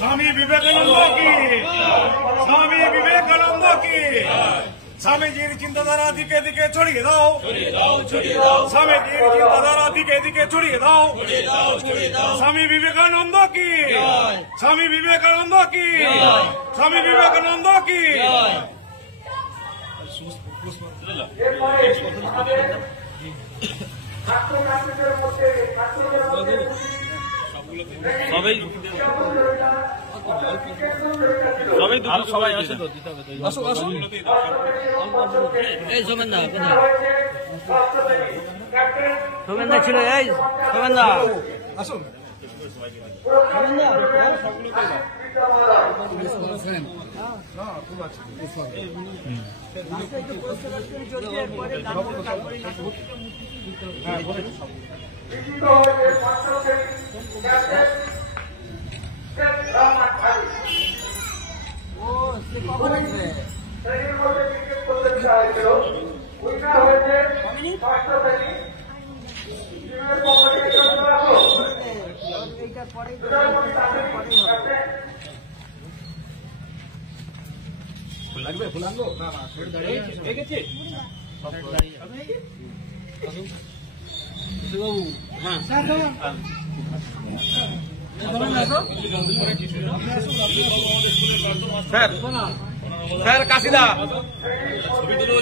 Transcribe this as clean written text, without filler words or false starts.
স্বামী বিবেকানন্দ কি, স্বামী বিবেকানন্দ কি। স্বামীজির চিন্তাধারা দিকে দিকে ছড়িয়ে দাও, স্বামীজির চিন্তাধারা দিকে দিকে ছড়িয়ে দাও। স্বামী বিবেকানন্দ কি, স্বামী বিবেকানন্দ কি, স্বামী বিবেকানন্দ কি। সবাই আসে তো দিতে হবে। আসো আসো, এই সোমেন দা কোথায়? সোমেন দা ছিল, এই সোমেন দা আসুন। লাগবে ফুল আনবো না না দাঁড়িয়ে গেছে বাবু। হ্যাঁ স্যার, স্যার কাশিদা ছবি তুলে